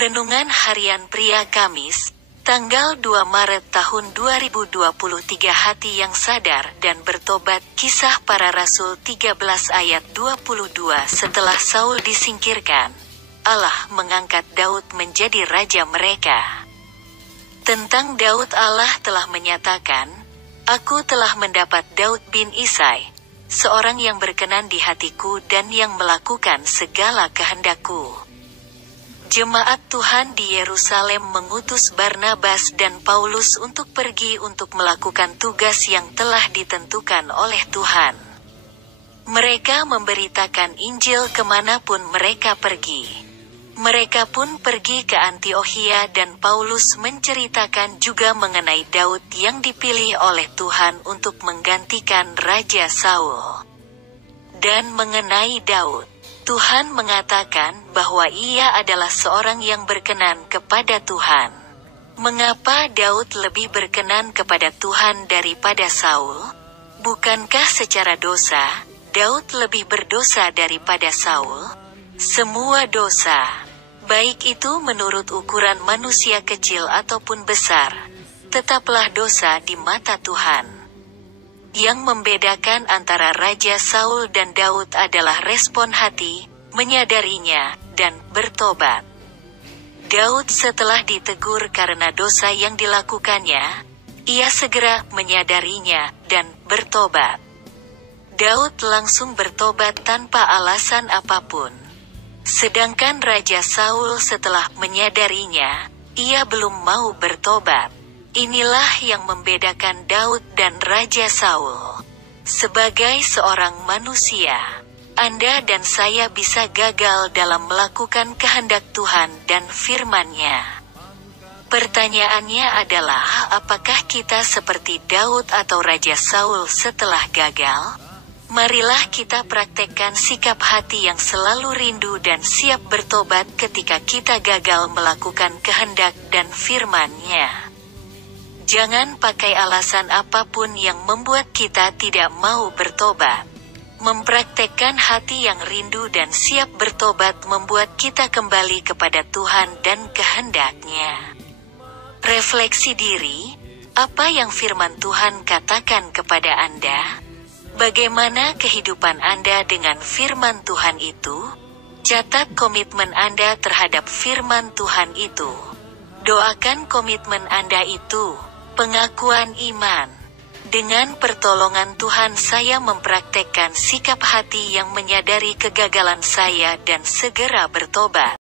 Renungan Harian Pria Kamis, tanggal 2 Maret tahun 2023. Hati yang sadar dan bertobat. Kisah Para Rasul 13 ayat 22. Setelah Saul disingkirkan, Allah mengangkat Daud menjadi raja mereka. Tentang Daud, Allah telah menyatakan, "Aku telah mendapat Daud bin Isai, seorang yang berkenan di hatiku dan yang melakukan segala kehendakku." Jemaat Tuhan di Yerusalem mengutus Barnabas dan Paulus untuk pergi untuk melakukan tugas yang telah ditentukan oleh Tuhan. Mereka memberitakan Injil kemanapun mereka pergi. Mereka pun pergi ke Antiokhia dan Paulus menceritakan juga mengenai Daud yang dipilih oleh Tuhan untuk menggantikan Raja Saul. Dan mengenai Daud, Tuhan mengatakan bahwa ia adalah seorang yang berkenan kepada Tuhan. Mengapa Daud lebih berkenan kepada Tuhan daripada Saul? Bukankah secara dosa, Daud lebih berdosa daripada Saul? Semua dosa, baik itu menurut ukuran manusia kecil ataupun besar, tetaplah dosa di mata Tuhan. Yang membedakan antara Raja Saul dan Daud adalah respon hati, menyadarinya, dan bertobat. Daud setelah ditegur karena dosa yang dilakukannya, ia segera menyadarinya dan bertobat. Daud langsung bertobat tanpa alasan apapun. Sedangkan Raja Saul setelah menyadarinya, ia belum mau bertobat. Inilah yang membedakan Daud dan Raja Saul. Sebagai seorang manusia, Anda dan saya bisa gagal dalam melakukan kehendak Tuhan dan firman-Nya. Pertanyaannya adalah, apakah kita seperti Daud atau Raja Saul setelah gagal? Marilah kita praktekkan sikap hati yang selalu rindu dan siap bertobat ketika kita gagal melakukan kehendak dan firman-Nya. Jangan pakai alasan apapun yang membuat kita tidak mau bertobat. Mempraktekkan hati yang rindu dan siap bertobat membuat kita kembali kepada Tuhan dan kehendak-Nya. Refleksi diri, apa yang firman Tuhan katakan kepada Anda? Bagaimana kehidupan Anda dengan firman Tuhan itu? Catat komitmen Anda terhadap firman Tuhan itu. Doakan komitmen Anda itu. Pengakuan iman. Dengan pertolongan Tuhan saya mempraktekkan sikap hati yang menyadari kegagalan saya dan segera bertobat.